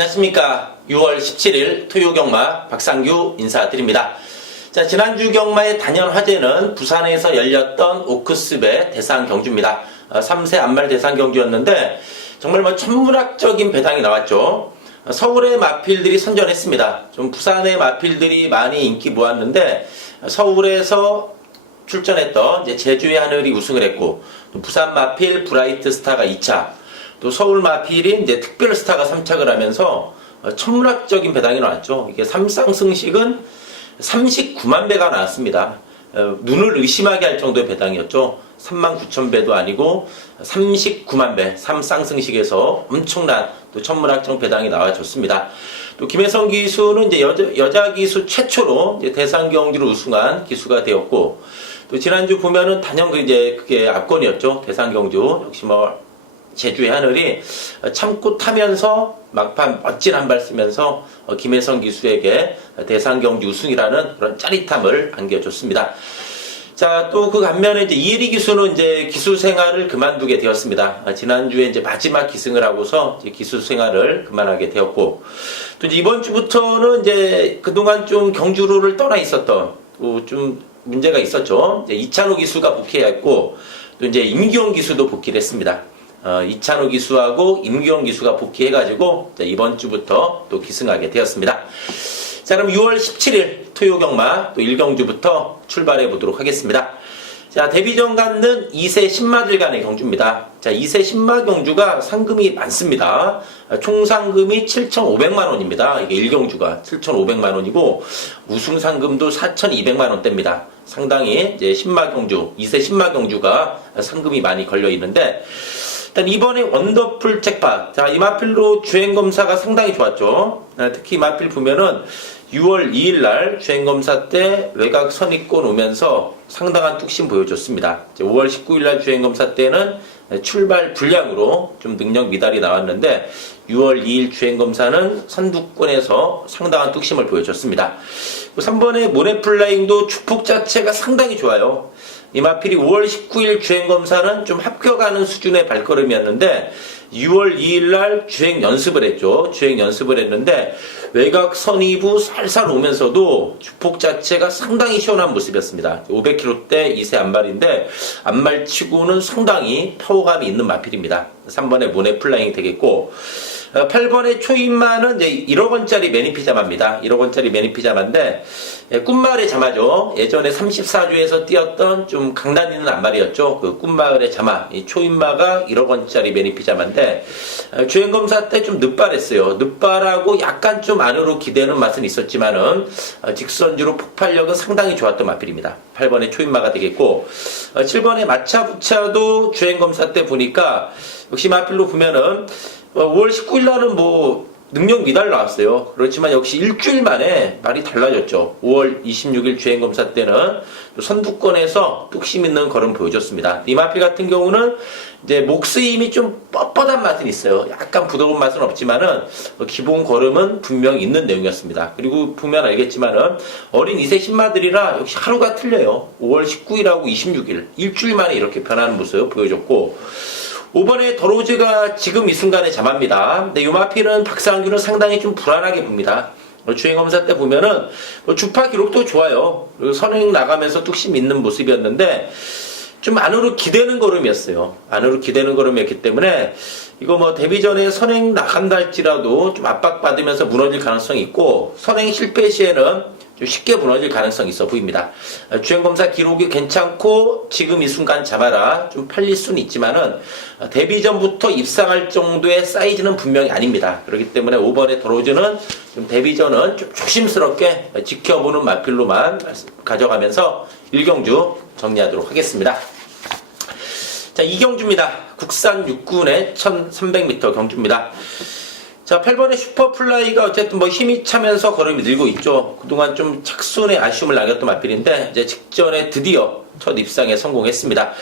안녕하십니까. 6월 17일 토요 경마 박상규 인사드립니다. 자, 지난주 경마의 단연 화제는 부산에서 열렸던 오크스배 대상 경주입니다. 3세 안말 대상 경주였는데 정말 천문학적인 배당이 나왔죠. 서울의 마필들이 선전했습니다. 좀 부산의 마필들이 많이 인기 모았는데 서울에서 출전했던 이제 제주의 하늘이 우승을 했고, 또 부산 마필 브라이트 스타가 2차, 또 서울 마필인 이제 특별 스타가 3착을 하면서 천문학적인 배당이 나왔죠. 이게 삼쌍승식은 39만 배가 나왔습니다. 눈을 의심하게 할 정도의 배당이었죠. 39,000배도 아니고 39만 배, 삼쌍승식에서 엄청난 또 천문학적 배당이 나와줬습니다. 또 김혜성 기수는 이제 여자 기수 최초로 이제 대상 경주로 우승한 기수가 되었고, 또 지난주 보면은 단연 그게 압권이었죠. 대상 경주 역시 제주의 하늘이 참고 타면서 막판 멋진 한 발 쓰면서 김혜성 기수에게 대상 경주 우승이라는 그런 짜릿함을 안겨줬습니다. 자, 또 그 반면에 이제 이혜리 기수는 이제 기수 생활을 그만두게 되었습니다. 지난주에 이제 마지막 기승을 하고서 이제 기수 생활을 그만하게 되었고, 또 이제 이번 주부터는 이제 그동안 좀 경주로를 떠나 있었던 좀 문제가 있었죠. 이제 이찬호 기수가 복귀했고, 또 이제 임기용 기수도 복귀를 했습니다. 이찬호 기수하고 임기용 기수가 복귀해가지고 이번 주부터 또 기승하게 되었습니다. 자, 그럼 6월 17일 토요 경마 또 1경주부터 출발해 보도록 하겠습니다. 자, 데뷔전 갖는 2세 10마들 간의 경주입니다. 자, 2세 10마 경주가 상금이 많습니다. 총 상금이 7,500만원입니다. 이게 1경주가 7,500만원이고, 우승 상금도 4,200만원대입니다. 상당히 이제 10마 경주, 2세 10마 경주가 상금이 많이 걸려 있는데, 일단 이번에 원더풀 잭팟. 자, 이 마필로 주행검사가 상당히 좋았죠. 특히 이 마필 보면은 6월 2일 날 주행검사 때 외곽 선입권 오면서 상당한 뚝심 보여줬습니다. 5월 19일 날 주행검사 때는 출발 불량으로 좀 능력 미달이 나왔는데, 6월 2일 주행검사는 선두권에서 상당한 뚝심을 보여줬습니다. 3번의 모네플라잉도 주폭 자체가 상당히 좋아요. 이 마필이 5월 19일 주행검사는 좀 합격하는 수준의 발걸음이었는데, 6월 2일 날 주행 연습을 했죠. 주행 연습을 했는데 외곽 선이부 살살 오면서도 주폭 자체가 상당히 시원한 모습이었습니다. 500km대 2세 안말인데 안말치고는 상당히 파워감이 있는 마필입니다. 3번의 모네플라잉이 되겠고, 8번의 초인마는 이제 1억원짜리 매니피자마입니다. 1억원짜리 매니피자마인데 꿈마을의 자마죠. 예전에 34주에서 뛰었던 좀 강단 있는 안말이었죠. 그 꿈마을의 자마, 이 초인마가 1억원짜리 매니피자마인데 주행검사 때 좀 늦발했어요. 늦발하고 약간 좀 안으로 기대는 맛은 있었지만은 직선주로 폭발력은 상당히 좋았던 마필입니다. 8번의 초인마가 되겠고, 7번의 마차부차도 주행검사 때 보니까 역시 마필로 보면은 5월 19일 날은 능력 미달 나왔어요. 그렇지만 역시 일주일 만에 말이 달라졌죠. 5월 26일 주행검사 때는 선두권에서 뚝심 있는 걸음 보여줬습니다. 이 마필 같은 경우는 이제 목스임이 좀 뻣뻣한 맛은 있어요. 약간 부드러운 맛은 없지만은 기본 걸음은 분명히 있는 내용이었습니다. 그리고 보면 알겠지만은 어린 2세 신마들이라 역시 하루가 틀려요. 5월 19일하고 26일 일주일 만에 이렇게 변하는 모습 보여줬고, 5번의 더로즈가 지금 이 순간에 자마입니다. 근데 이 마필은 박상규는 상당히 좀 불안하게 봅니다. 주행검사 때 보면은 주파 기록도 좋아요. 그리고 선행 나가면서 뚝심 있는 모습이었는데 좀 안으로 기대는 걸음이었어요. 안으로 기대는 걸음이었기 때문에 이거 데뷔전에 선행 나간다 할지라도 좀 압박받으면서 무너질 가능성이 있고, 선행 실패 시에는 좀 쉽게 무너질 가능성이 있어 보입니다. 주행검사 기록이 괜찮고 지금 이 순간 잡아라 좀 팔릴 수는 있지만은 데뷔전부터 입상할 정도의 사이즈는 분명히 아닙니다. 그렇기 때문에 5번의 더로즈는 좀 데뷔전은 좀 조심스럽게 지켜보는 마필로만 가져가면서 1경주 정리하도록 하겠습니다. 자, 2경주입니다. 국산 육군의 1300m 경주입니다. 자, 8번의 슈퍼플라이가 어쨌든 힘이 차면서 걸음이 늘고 있죠. 그동안 좀 착순의 아쉬움을 남겼던 마필인데 이제 직전에 드디어 첫 입상에 성공했습니다.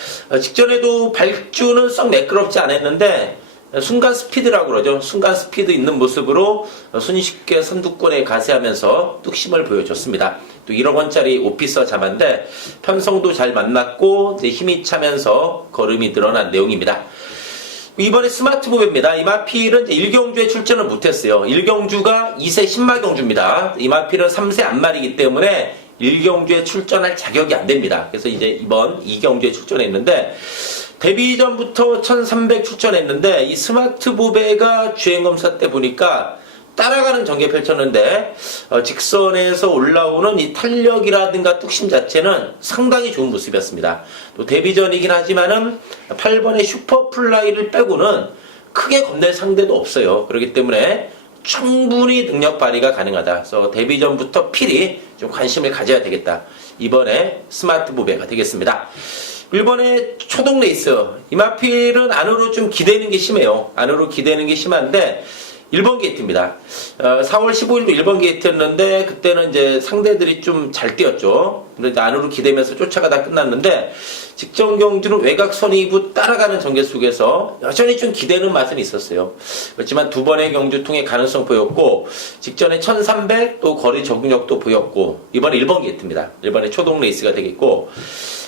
직전에도 발주는 썩 매끄럽지 않았는데 순간 스피드라고 그러죠. 순간 스피드 있는 모습으로 손쉽게 선두권에 가세하면서 뚝심을 보여줬습니다. 또 1억원짜리 오피서 자마인데 편성도 잘 만났고 이제 힘이 차면서 걸음이 늘어난 내용입니다. 이번에 스마트 보배입니다. 이 마필은 이제 1경주에 출전을 못했어요. 1경주가 2세 신마경주입니다. 이 마필은 3세 안말이기 때문에 1경주에 출전할 자격이 안 됩니다. 그래서 이제 이번 2경주에 출전했는데, 데뷔 전부터 1300 출전했는데, 이 스마트 보배가 주행검사 때 보니까 따라가는 전개 펼쳤는데, 직선에서 올라오는 이 탄력이라든가 뚝심 자체는 상당히 좋은 모습이었습니다. 또 데뷔전이긴 하지만은 8번의 슈퍼플라이를 빼고는 크게 겁낼 상대도 없어요. 그렇기 때문에 충분히 능력 발휘가 가능하다. 그래서 데뷔전부터 필히 좀 관심을 가져야 되겠다. 이번에 스마트 보배가 되겠습니다. 1번의 초동 레이스. 이 마필은 안으로 좀 기대는 게 심해요. 안으로 기대는 게 심한데, 1번 게이트입니다. 4월 15일도 1번 게이트였는데, 그때는 이제 상대들이 좀 잘 뛰었죠. 근데 안으로 기대면서 쫓아가다 끝났는데, 직전 경주는 외곽 선의부 따라가는 전개 속에서 여전히 좀 기대는 맛은 있었어요. 그렇지만 두 번의 경주 통해 가능성 보였고, 직전에 1300 또 거리 적응력도 보였고, 이번에 1번 게이트입니다. 1번에 초동 레이스가 되겠고,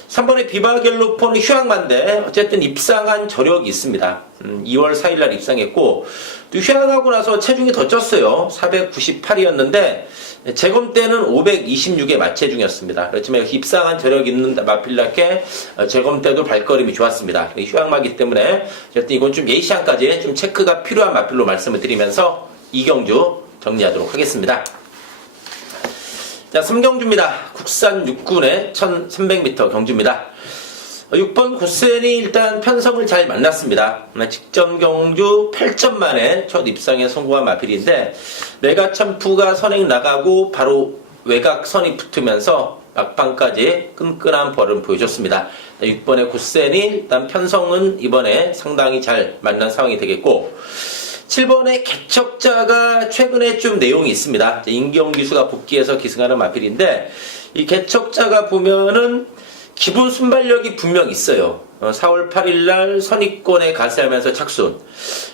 3번의 비바갤로포는 휴양만데 어쨌든 입상한 저력이 있습니다. 2월 4일날 입상했고, 또 휴양하고 나서 체중이 더 쪘어요. 498이었는데 재검 때는 526의 마체중이었습니다. 그렇지만 입상한 저력이 있는 마필답게 재검 때도 발걸음이 좋았습니다. 휴양마기 때문에 어쨌든 이건 좀 예시항까지 좀 체크가 필요한 마필로 말씀을 드리면서 2경주 정리하도록 하겠습니다. 자, 3경주입니다. 국산 6군의 1300m 경주입니다. 6번 고센이 일단 편성을 잘 만났습니다. 직전 경주 8점 만에 첫 입상에 성공한 마필인데, 내가 참프가 선행 나가고 바로 외곽 선이 붙으면서 막판까지 끈끈한 벌을 보여줬습니다. 6번의 고센이 일단 편성은 이번에 상당히 잘 만난 상황이 되겠고, 7번의 개척자가 최근에 좀 내용이 있습니다. 임기영 기수가 복귀해서 기승하는 마필인데, 이 개척자가 보면은 기본 순발력이 분명 있어요. 4월 8일날 선입권에 가세하면서 착순.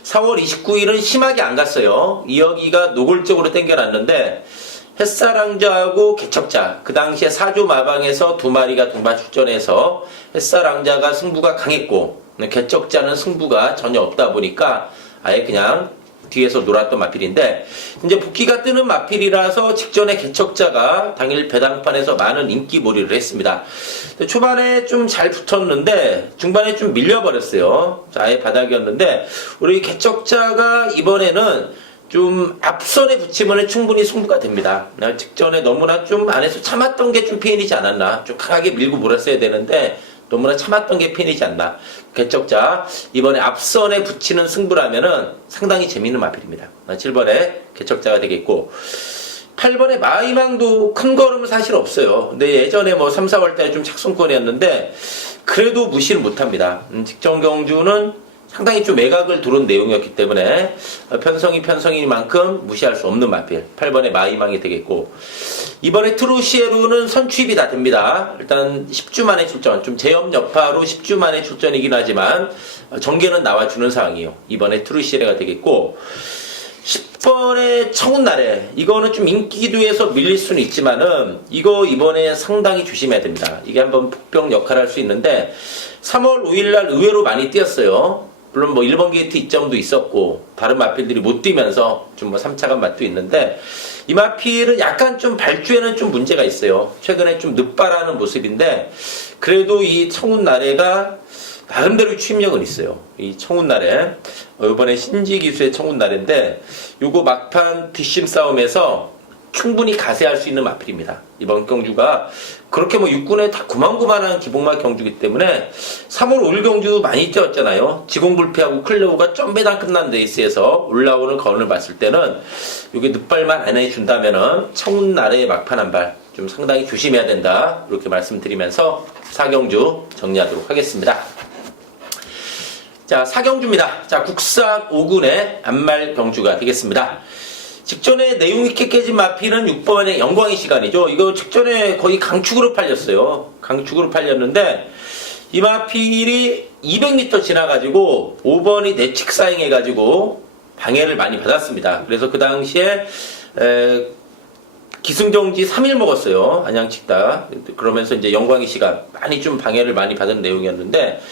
4월 29일은 심하게 안 갔어요. 이혁이가 노골적으로 땡겨놨는데, 햇살왕자하고 개척자, 그 당시에 4조 마방에서 두 마리가 동반 출전해서 햇살왕자가 승부가 강했고, 개척자는 승부가 전혀 없다 보니까 아예 그냥 뒤에서 놀았던 마필인데, 이제 복귀가 뜨는 마필이라서 직전에 개척자가 당일 배당판에서 많은 인기몰이를 했습니다. 초반에 좀 잘 붙었는데 중반에 좀 밀려버렸어요. 아예 바닥이었는데, 우리 개척자가 이번에는 좀 앞선에 붙이면 충분히 승부가 됩니다. 직전에 너무나 좀 안에서 참았던 게 좀 페인이지 않았나. 좀 강하게 밀고 몰았어야 되는데 너무나 참았던 게 페인이지 않나. 개척자 이번에 앞선에 붙이는 승부라면은 상당히 재미있는 마필입니다. 7번에 개척자가 되겠고, 8번에 마이망도 큰 걸음은 사실 없어요. 근데 예전에 뭐 3, 4월 달에 좀 착순권이었는데 그래도 무시를 못합니다. 직전 경주는 상당히 좀 외곽을 두른 내용이었기 때문에 편성이만큼 무시할 수 없는 마필. 8번에 마이망이 되겠고, 이번에 트루시에루는 선취입이 다 됩니다. 일단 10주 만에 출전, 좀 제염 여파로 10주 만에 출전이긴 하지만 정계는 나와주는 상황이에요. 이번에 트루시에루가 되겠고, 10번의 청운나래, 이거는 좀 인기도에서 밀릴 수는 있지만은 이거 이번에 상당히 조심해야 됩니다. 이게 한번 폭병 역할을 할 수 있는데 3월 5일날 의외로 많이 뛰었어요. 물론 뭐 1번 게이트 이점도 있었고 다른 마필들이 못 뛰면서 좀 뭐 3차간 맛도 있는데, 이 마필은 약간 좀 발주에는 좀 문제가 있어요. 최근에 좀 늦발하는 모습인데 그래도 이 청운나래가 나름대로 추임력은 있어요. 이 청운나래, 이번에 신지 기수의 청운나래인데 요거 막판 뒷심 싸움에서 충분히 가세할 수 있는 마필입니다. 이번 경주가 그렇게 뭐 육군에 다 구만구만한 기복막 경주기 때문에 3월 5일 경주 많이 뛰었잖아요. 지공불패하고 클레오가 점배당 끝난 레이스에서 올라오는 거운을 봤을 때는 요게 늦발만 안 해준다면은 청운나래의 막판 한 발 좀 상당히 조심해야 된다. 이렇게 말씀드리면서 4경주 정리하도록 하겠습니다. 자, 4경주입니다. 자, 국산 5군의 안말 경주가 되겠습니다. 직전에 내용 있게 깨진 마필은 6번의 영광의 시간이죠. 이거 직전에 거의 강축으로 팔렸어요. 강축으로 팔렸는데 이 마필이 200m 지나가지고 5번이 내칙 사행해가지고 방해를 많이 받았습니다. 그래서 그 당시에 기승정지 3일 먹었어요. 안양 찍다. 그러면서 이제 영광의 시간 많이 좀 방해를 많이 받은 내용이었는데,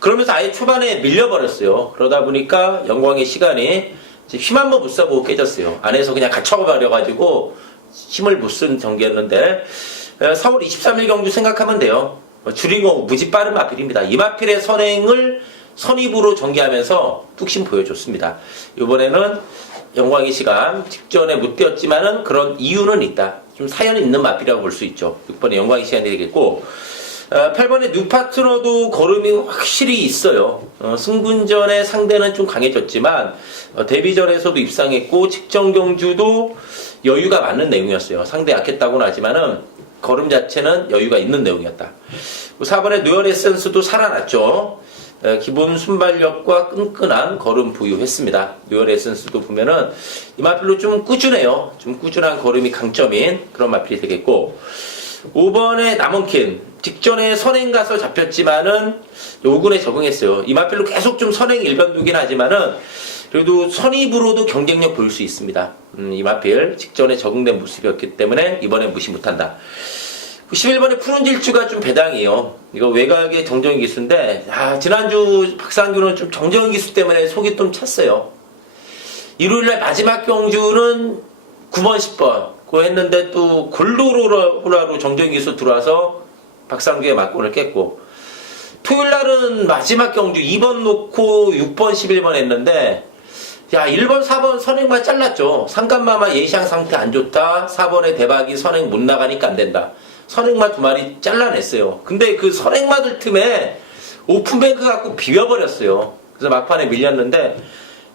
그러면서 아예 초반에 밀려버렸어요. 그러다 보니까 영광의 시간이 힘 한 번 못 써보고 깨졌어요. 안에서 그냥 갇혀버려가지고 힘을 못 쓴 경기였는데, 4월 23일 경주 생각하면 돼요. 주링호 무지 빠른 마필입니다. 이 마필의 선행을 선입으로 전개하면서 뚝심 보여줬습니다. 이번에는 영광의 시간 직전에 못 뛰었지만은 그런 이유는 있다. 좀 사연이 있는 마필이라고 볼 수 있죠. 6번에 영광의 시간이 되겠고, 8번에 뉴파트너도 걸음이 확실히 있어요. 승분전의 상대는 좀 강해졌지만 데뷔전에서도 입상했고 직전 경주도 여유가 많은 내용이었어요. 상대 약했다고는 하지만은 걸음 자체는 여유가 있는 내용이었다. 4번에 뉴얼 에센스도 살아났죠. 기본 순발력과 끈끈한 걸음 보유했습니다. 뉴얼 에센스도 보면은 이 마필로 좀 꾸준해요. 좀 꾸준한 걸음이 강점인 그런 마필이 되겠고, 5번에 남원킨 직전에 선행 가서 잡혔지만은 5군에 적응했어요. 이 마필로 계속 좀 선행 일변두긴 하지만은 그래도 선입으로도 경쟁력 보일 수 있습니다. 이 마필 직전에 적응된 모습이었기 때문에 이번에 무시 못한다. 11번에 푸른 질주가 좀 배당이에요. 이거 외곽의 정정희 기수인데, 지난주 박상규는 좀 정정희 기수 때문에 속이 좀 찼어요. 일요일날 마지막 경주는 9번, 10번 그거 했는데 또 골로로라로 정정희 기수 들어와서 박상규의 막권을 깼고, 토요일날은 마지막 경주 2번 놓고 6번, 11번 했는데 1번, 4번 선행만 잘랐죠. 상간마마 예시양 상태 안 좋다. 4번에 대박이 선행 못 나가니까 안 된다. 선행마 2마리 잘라냈어요. 근데 그 선행마들 틈에 오픈뱅크 갖고 비벼버렸어요. 그래서 막판에 밀렸는데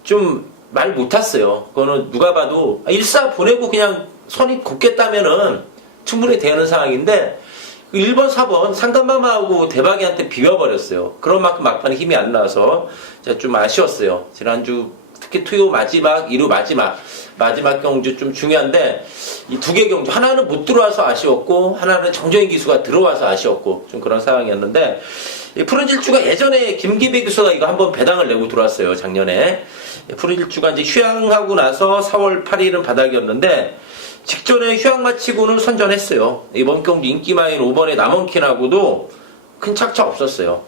좀 말 못 탔어요. 그거는 누가 봐도 1사 보내고 그냥 선입 걷겠다면은 충분히 되는 상황인데 1번, 4번 상간마마하고 대박이한테 비벼버렸어요. 그런 만큼 막판에 힘이 안 나와서 제가 좀 아쉬웠어요. 지난주 특히 토요 마지막, 일요 마지막 경주 좀 중요한데 이 두 개 경주 하나는 못 들어와서 아쉬웠고 하나는 정정희 기수가 들어와서 아쉬웠고 좀 그런 상황이었는데, 이 푸른 질주가 예전에 김기배 기수가 이거 한번 배당을 내고 들어왔어요. 작년에 푸른 질주가 이제 휴양하고 나서 4월 8일은 바닥이었는데 직전에 휴양 마치고는 선전했어요. 이번 경주 인기마인 5번의 남원킨하고도 큰 착차 없었어요.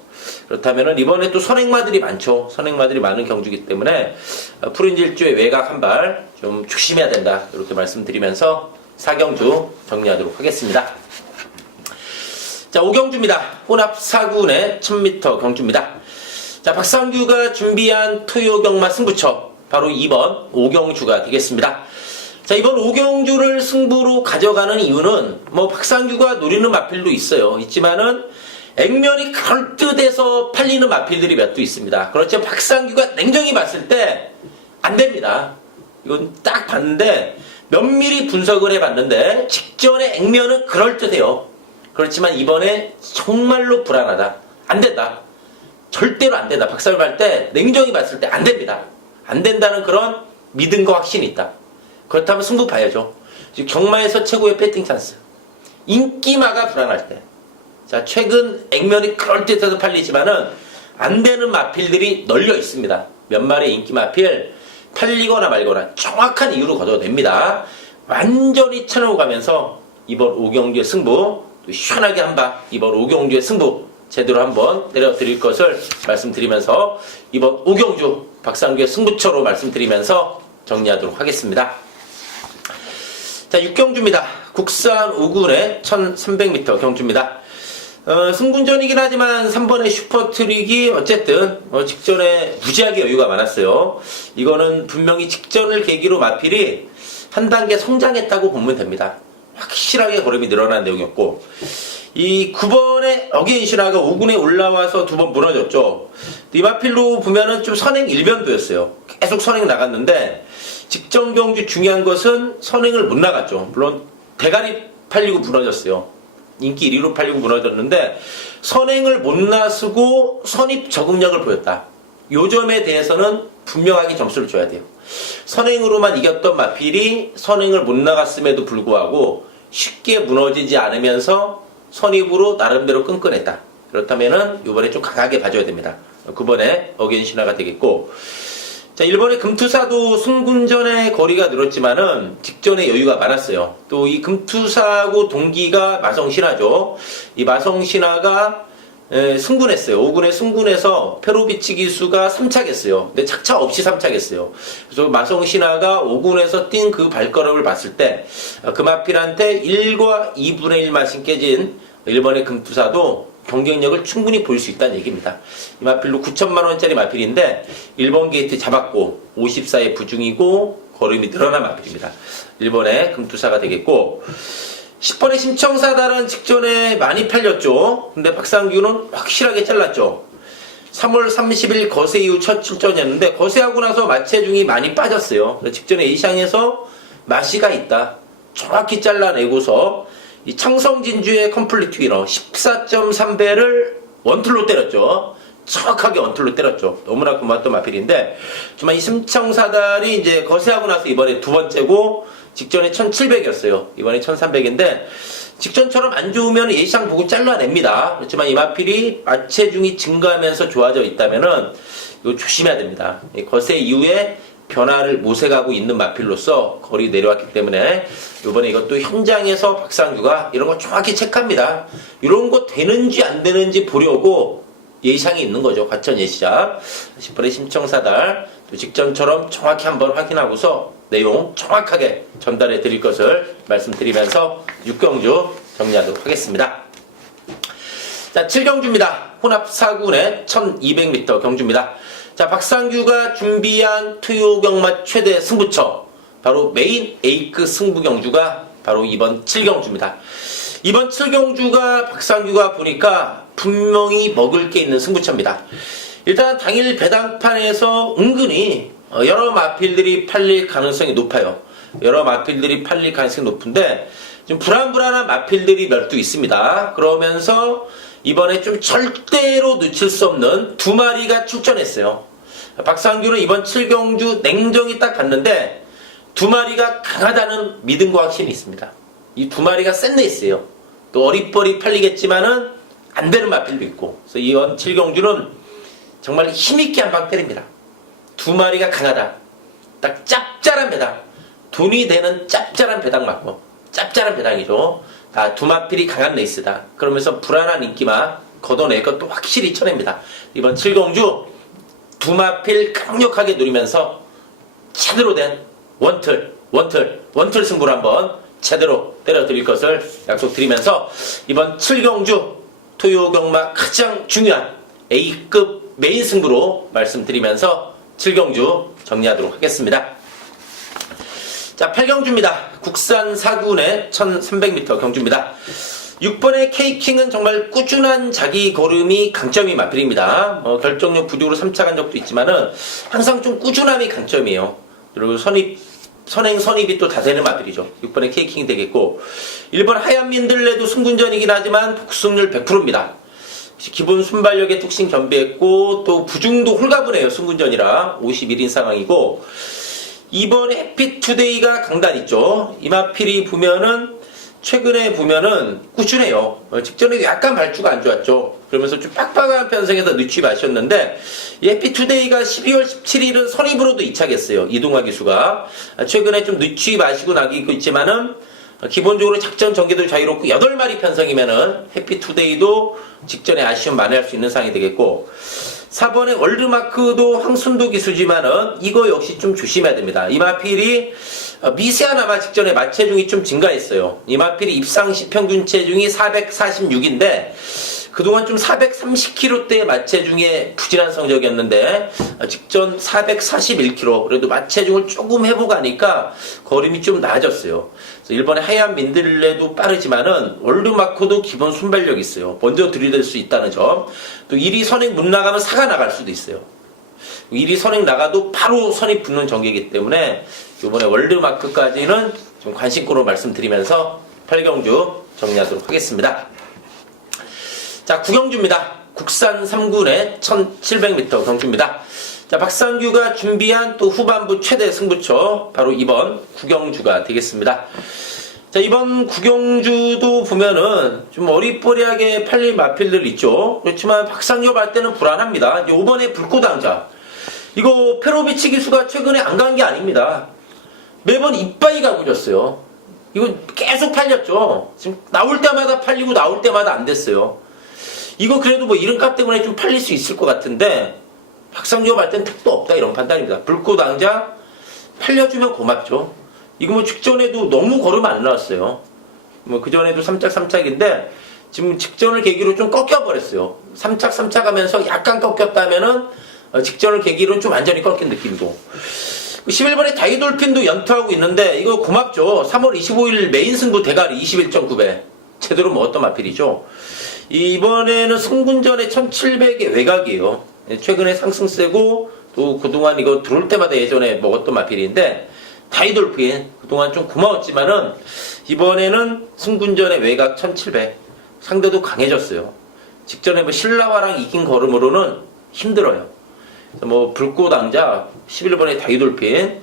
그렇다면은 이번에 또 선행마들이 많죠. 선행마들이 많은 경주이기 때문에 푸른 질주의 외곽 한 발 좀 조심해야 된다. 이렇게 말씀드리면서 4경주 정리하도록 하겠습니다. 자, 5경주입니다. 혼합 4군의 1000m 경주입니다. 자, 박상규가 준비한 토요 경마 승부처 바로 2번 5경주가 되겠습니다. 자, 이번 5경주를 승부로 가져가는 이유는 박상규가 노리는 마필도 있지만은 액면이 걸뜻해서 팔리는 마필들이 몇 도 있습니다. 그렇지만 박상규가 냉정히 봤을 때 안 됩니다. 이건 딱 봤는데 면밀히 분석을 해봤는데 직전에 액면은 그럴듯해요. 그렇지만 이번에 정말로 불안하다. 안 된다. 절대로 안 된다. 박상규 할 때 냉정히 봤을 때 안 됩니다. 안 된다는 그런 믿음과 확신이 있다. 그렇다면 승부 봐야죠. 경마에서 최고의 배팅 찬스. 인기마가 불안할 때. 자, 최근 액면이 그럴듯해서 팔리지만은 안 되는 마필들이 널려 있습니다. 몇 마리의 인기 마필 팔리거나 말거나 정확한 이유로 걷어냅니다. 완전히 쳐내고 가면서 이번 5경주의 승부 시원하게 한방 이번 5경주의 승부 제대로 한번 내려드릴 것을 말씀드리면서 이번 5경주 박상규의 승부처로 말씀드리면서 정리하도록 하겠습니다. 자, 6경주입니다. 국산 5군의 1300m 경주입니다. 승분전이긴 하지만 3번의 슈퍼트릭이 어쨌든 직전에 무지하게 여유가 많았어요. 이거는 분명히 직전을 계기로 마필이 한 단계 성장했다고 보면 됩니다. 확실하게 걸음이 늘어난 내용이었고, 이 9번의 어게인시나가 5군에 올라와서 2번 무너졌죠. 이 마필로 보면은 좀 선행 일변도였어요. 계속 선행 나갔는데 직전 경주 중요한 것은 선행을 못 나갔죠. 물론 대가리 팔리고 무너졌어요. 인기 1위로 팔리고 무너졌는데 선행을 못 나서고 선입 적응력을 보였다. 요 점에 대해서는 분명하게 점수를 줘야 돼요. 선행으로만 이겼던 마필이 선행을 못 나갔음에도 불구하고 쉽게 무너지지 않으면서 선입으로 나름대로 끈끈했다. 그렇다면은 이번에 좀 강하게 봐줘야 됩니다. 9번에 어게인 신화가 되겠고, 자, 일본의 금투사도 승군전의 거리가 늘었지만은 직전에 여유가 많았어요. 또 이 금투사하고 동기가 마성신하죠. 이 마성신하가 승군했어요. 5군에 승군해서 페로비치 기수가 3착했어요. 근데 착차 없이 3착했어요. 그래서 마성신하가 5군에서 뛴 그 발걸음을 봤을 때 금하필한테 1과 2분의 1 마신 깨진 일본의 금투사도 경쟁력을 충분히 보일 수 있다는 얘기입니다. 이 마필로 9천만 원짜리 마필인데 일본 게이트 잡았고 54의 부중이고 걸음이 늘어난 마필입니다. 일본의 금투사가 되겠고 10번의 심청사달은 직전에 많이 팔렸죠. 근데 박상규는 확실하게 잘랐죠. 3월 30일 거세 이후 첫 출전이었는데 거세하고 나서 마체중이 많이 빠졌어요. 직전에 A상에서 마시가 있다. 정확히 잘라내고서 이 창성진주의 컴플리트 위너 14.3배를 원툴로 때렸죠. 정확하게 원툴로 때렸죠. 너무나 고마웠던 마필인데 정말 이 심청사달이 이제 거세하고 나서 이번에 두 번째고 직전에 1700이었어요. 이번에 1300인데 직전처럼 안 좋으면 예시상 보고 잘라냅니다. 그렇지만 이 마필이 마체중이 증가하면서 좋아져 있다면은 이거 조심해야 됩니다. 거세 이후에 변화를 모색하고 있는 마필로서 거리 내려왔기 때문에 이번에 이것도 현장에서 박상규가 이런 거 정확히 체크합니다. 이런 거 되는지 안 되는지 보려고 예상이 있는 거죠. 과천 예시작 10번의 심청사달 또 직전처럼 정확히 한번 확인하고서 내용 정확하게 전달해 드릴 것을 말씀드리면서 6경주 정리하도록 하겠습니다. 자, 7경주입니다. 혼합 4군의 1200m 경주입니다. 자, 박상규가 준비한 투요 경마 최대 승부처 바로 메인 A급 승부 경주가 바로 이번 7경주입니다. 이번 7경주가 박상규가 보니까 분명히 먹을 게 있는 승부처입니다. 일단 당일 배당판에서 은근히 여러 마필들이 팔릴 가능성이 높아요. 여러 마필들이 팔릴 가능성이 높은데 좀 불안불안한 마필들이 몇 두 있습니다. 그러면서 이번에 좀 절대로 놓칠 수 없는 두 마리가 출전했어요. 박상규는 이번 7경주 냉정히 딱 봤는데 두 마리가 강하다는 믿음과 확신이 있습니다. 이 두 마리가 센 레이스예요. 또 어리버리 팔리겠지만은 안 되는 마필도 있고. 그래서 이번 7경주는 정말 힘있게 한 방 때립니다. 두 마리가 강하다. 딱 짭짤한 배당. 돈이 되는 짭짤한 배당 맞고. 짭짤한 배당이죠. 두 마필이 강한 레이스다. 그러면서 불안한 인기만 걷어낼 것도 확실히 쳐냅니다. 이번 7경주 두 마필 강력하게 누리면서 제대로 된 원틀 승부를 한번 제대로 때려드릴 것을 약속드리면서 이번 7경주 토요경마 가장 중요한 A급 메인 승부로 말씀드리면서 7경주 정리하도록 하겠습니다. 자, 8경주입니다. 국산 4군의 1300m 경주입니다. 6번의 K킹은 정말 꾸준한 자기 걸음이 강점이 마필입니다. 결정력 부족으로 3차간 적도 있지만은 항상 좀 꾸준함이 강점이에요. 그리고 선입이 또 다 되는 마필이죠. 6번의 K킹이 되겠고 1번 하얀 민들레도 승군전이긴 하지만 복승률 100%입니다. 기본 순발력에 뚝심 겸비했고 또 부중도 홀가분해요. 승군전이라 51인 상황이고 2번에 해피투데이가 강단 있죠. 이 마필이 보면은 최근에 보면은 꾸준해요. 직전에 약간 발주가 안 좋았죠. 그러면서 좀 빡빡한 편성에서 늦추 마셨는데 이 해피투데이가 12월 17일은 선입으로도 이착했어요. 이동화 기수가 최근에 좀 늦추 마시고 나기고 있지만은 기본적으로 작전 전개도 자유롭고 8마리 편성이면은 해피투데이도 직전에 아쉬움 만회할 수 있는 상황이 되겠고 4번의 월드마크도 황순도 기수지만은 이거 역시 좀 조심해야 됩니다. 이 마필이 미세하나마 직전에 마체중이 좀 증가했어요. 이 마필이 입상 시 평균 체중이 446인데 그동안 좀 430kg대의 마체중에 부진한 성적이었는데 직전 441kg 그래도 마체중을 조금 해보가니까 걸음이 좀 나아졌어요. 그래서 일본의 하얀 민들레도 빠르지만은 월드마크도 기본 순발력이 있어요. 먼저 들이댈 수 있다는 점. 또 1위 선행 못 나가면 4가 나갈 수도 있어요. 1위 선행 나가도 바로 선이 붙는 전개이기 때문에 이번에 월드마크까지는 좀 관심고로 말씀드리면서 8경주 정리하도록 하겠습니다. 자, 9경주입니다. 국산 3군의 1700m 경주입니다. 자, 박상규가 준비한 또 후반부 최대 승부처 바로 이번 9경주가 되겠습니다. 자, 이번 9경주도 보면은 좀 어리버리하게 팔릴 마필들 있죠. 그렇지만 박상규가 할 때는 불안합니다. 이제 5번에 불꽃왕자. 이거 페로비치 기수가 최근에 안 간 게 아닙니다. 매번 이빠이 가고 있었어요. 이거 계속 팔렸죠. 지금 나올 때마다 팔리고 나올 때마다 안 됐어요. 이거 그래도 뭐 이름값 때문에 좀 팔릴 수 있을 것 같은데 박상규가 볼 땐 택도 없다 이런 판단입니다. 불꽃 당장 팔려주면 고맙죠. 이거 뭐 직전에도 너무 걸음 안 나왔어요. 뭐 그전에도 3착 지금 직전을 계기로 좀 꺾여버렸어요. 3착 하면서 약간 꺾였다면은 직전을 계기로는 좀 완전히 꺾인 느낌이고 11번에 다이돌핀도 연투하고 있는데 이거 고맙죠. 3월 25일 메인 승부 대가리 21.9배 제대로 먹었던 마필이죠. 이번에는 승군전에 1700의 외곽이에요. 최근에 상승세고 또 그동안 이거 들어올 때마다 예전에 먹었던 마필인데 다이돌핀 그동안 좀 고마웠지만은 이번에는 승군전의 외곽 1700 상대도 강해졌어요. 직전에 뭐 신라와랑 이긴 걸음으로는 힘들어요. 뭐 불꽃 왕자 11번의 다이돌핀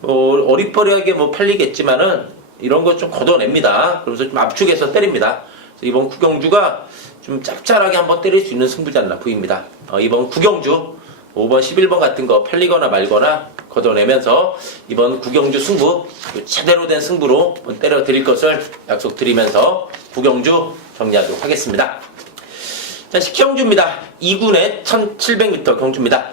뭐 어리버리하게 뭐 팔리겠지만은 이런 거 좀 걷어냅니다. 그러면서 좀 압축해서 때립니다. 이번 구경주가 좀 짭짤하게 한번 때릴 수 있는 승부지 않나 보입니다. 이번 구경주 5번 11번 같은 거 팔리거나 말거나 걷어내면서 이번 구경주 승부 제대로 된 승부로 때려 드릴 것을 약속드리면서 구경주 정리하도록 하겠습니다. 자, 식경주입니다. 2군의 1700m 경주입니다.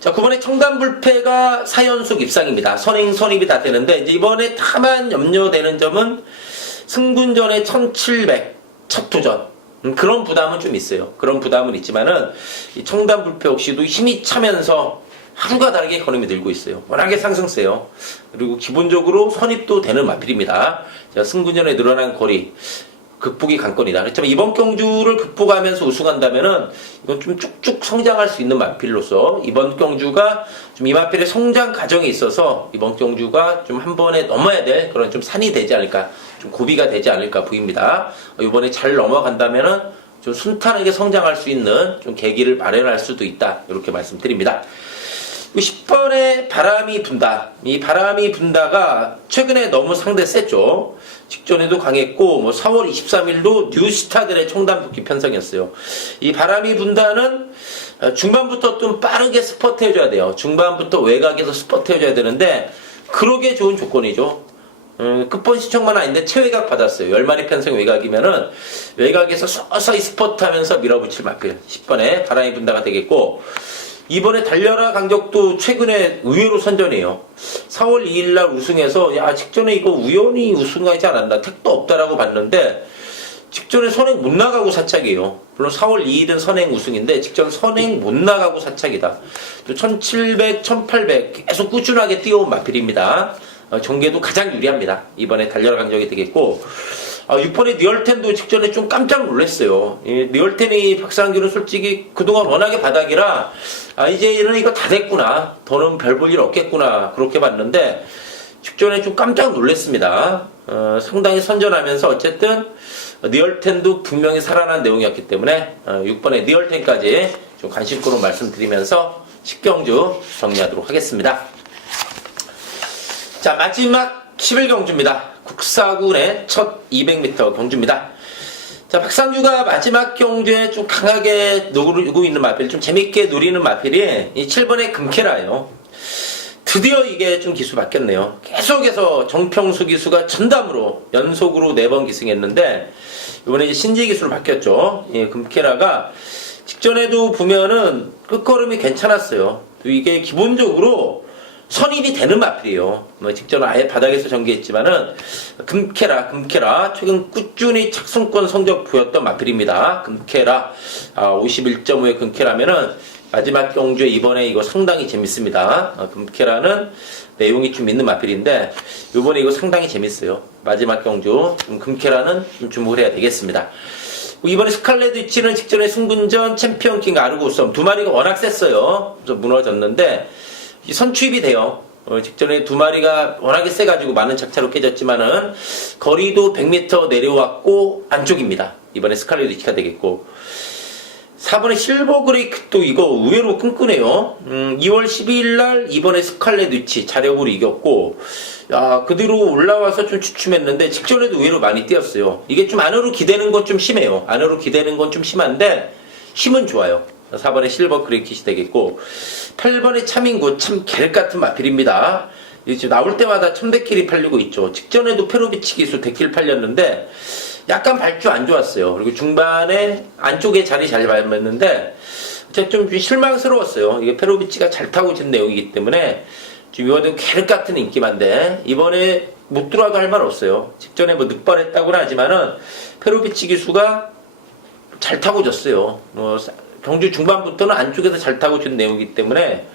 자, 9번에 청담불패가 4연속 입상입니다. 선행 선입이 다 되는데 이제 이번에 다만 염려되는 점은 승군전의 1700 첫 도전 그런 부담은 좀 있어요. 그런 부담은 있지만은 이 청담불패 역시도 힘이 차면서 하루가 다르게 걸음이 늘고 있어요. 워낙에 상승세요. 그리고 기본적으로 선입도 되는 마필입니다. 자, 승군전에 늘어난 거리 극복이 관건이다. 그렇지만 이번 경주를 극복하면서 우승한다면은 이건 좀 쭉쭉 성장할 수 있는 마필로서 이번 경주가 좀 이 마필의 성장 과정에 있어서 이번 경주가 좀 한 번에 넘어야 될 그런 좀 산이 되지 않을까, 좀 고비가 되지 않을까 보입니다. 이번에 잘 넘어간다면은 좀 순탄하게 성장할 수 있는 좀 계기를 마련할 수도 있다. 이렇게 말씀드립니다. 10번에 바람이 분다. 이 바람이 분다가 최근에 너무 상대 셌죠. 직전에도 강했고, 뭐 4월 23일도 뉴스타들의 청담복귀 편성이었어요. 이 바람이 분다는 중반부터 좀 빠르게 스퍼트 해줘야 돼요. 중반부터 외곽에서 스퍼트 해줘야 되는데, 그러기에 좋은 조건이죠. 끝번 시청만 아닌데 최외곽 받았어요. 10마리 편성 외곽이면은 외곽에서 서서히 스퍼트 하면서 밀어붙일 마필. 10번에 바람이 분다가 되겠고, 이번에 달려라 강적도 최근에 의외로 선전이에요. 4월 2일날 우승해서 야 직전에 이거 우연히 우승하지 않았나 택도 없다라고 봤는데 직전에 선행 못 나가고 사착이에요. 물론 4월 2일은 선행 우승인데 직전 선행 못 나가고 사착이다. 1700, 1800 계속 꾸준하게 뛰어온 마필입니다. 정계도 가장 유리합니다. 이번에 달려라 강적이 되겠고 6번에 니얼텐도 직전에 좀 깜짝 놀랐어요. 니얼텐이 박상규는 솔직히 그동안 워낙에 바닥이라 이제는 이거 다 됐구나. 더는 별 볼 일 없겠구나. 그렇게 봤는데 직전에 좀 깜짝 놀랐습니다. 상당히 선전하면서 어쨌든 니얼텐도 분명히 살아난 내용이었기 때문에 6번에 니얼텐까지 좀 관심꾸로 말씀드리면서 10경주 정리하도록 하겠습니다. 자, 마지막 11경주입니다. 국사군의 첫 200m 경주입니다. 자, 박상규가 마지막 경주에 좀 강하게 누르고 있는 마필, 좀 재밌게 누리는 마필이 이 7번의 금케라예요. 드디어 이게 좀 기수 바뀌었네요. 계속해서 정평수 기수가 전담으로 연속으로 4번 기승했는데 이번에 이제 신지 기수로 바뀌었죠. 예, 금케라가 직전에도 보면은 끝걸음이 괜찮았어요. 이게 기본적으로 선입이 되는 마필이에요. 직전은 아예 바닥에서 전개했지만은 금케라 최근 꾸준히 착승권 성적 보였던 마필입니다. 금케라 51.5의 금케라면은 마지막 경주에 이번에 이거 상당히 재밌습니다. 금케라는 내용이 좀 있는 마필인데 이번에 이거 상당히 재밌어요. 마지막 경주 금케라는 좀 주목을 해야 되겠습니다. 이번에 스칼렛 위치는 직전에 승군전 챔피언킹 아르고섬 2마리가 워낙 셌어요. 그래서 무너졌는데 선취입이 돼요. 직전에 2마리가 워낙에 세가지고 많은 착차로 깨졌지만은 거리도 100m 내려왔고 안쪽입니다. 이번에 스칼렛 위치가 되겠고 4번에 실버그레이크도 이거 의외로 끈끈해요. 2월 12일날 이번에 스칼렛 위치 자력으로 이겼고 그 뒤로 올라와서 좀 주춤했는데 직전에도 의외로 많이 뛰었어요. 이게 좀 안으로 기대는 건 좀 심해요. 안으로 기대는 건 좀 심한데 힘은 좋아요. 4번에 실버 크리킷이 되겠고 8번에 차민구 참 개같은 마필입니다. 지금 나올 때마다 1100킬이 팔리고 있죠. 직전에도 페로비치 기수 100킬 팔렸는데 약간 발주 안 좋았어요. 그리고 중반에 안쪽에 자리 잘 밟았는데 좀 실망스러웠어요. 이게 페로비치가 잘 타고 진 내용이기 때문에 지금 이번에 계륵 같은 인기만데 이번에 못 들어와도 할 말 없어요. 직전에 뭐 늑발했다고는 하지만은 페로비치 기수가 잘 타고 졌어요. 경주 중반부터는 안쪽에서 잘 타고 준 내용이기 때문에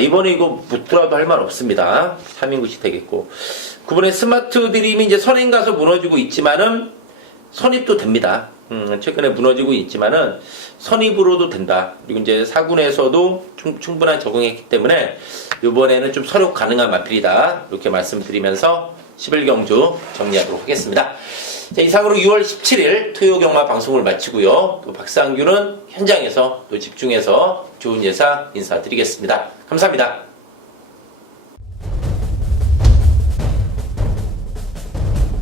이번에 이거 못 들어와도 할 말 없습니다. 3인굿이 되겠고 9번에 스마트 드림이 이제 선행 가서 무너지고 있지만은 선입도 됩니다. 최근에 무너지고 있지만은 선입으로도 된다. 그리고 이제 4군에서도 충분한 적응했기 때문에 이번에는 좀 서력 가능한 마필이다. 이렇게 말씀드리면서 11경주 정리하도록 하겠습니다. 자, 이상으로 6월 17일 토요 경마 방송을 마치고요. 또 박상규는 현장에서 또 집중해서 좋은 예상 인사드리겠습니다. 감사합니다.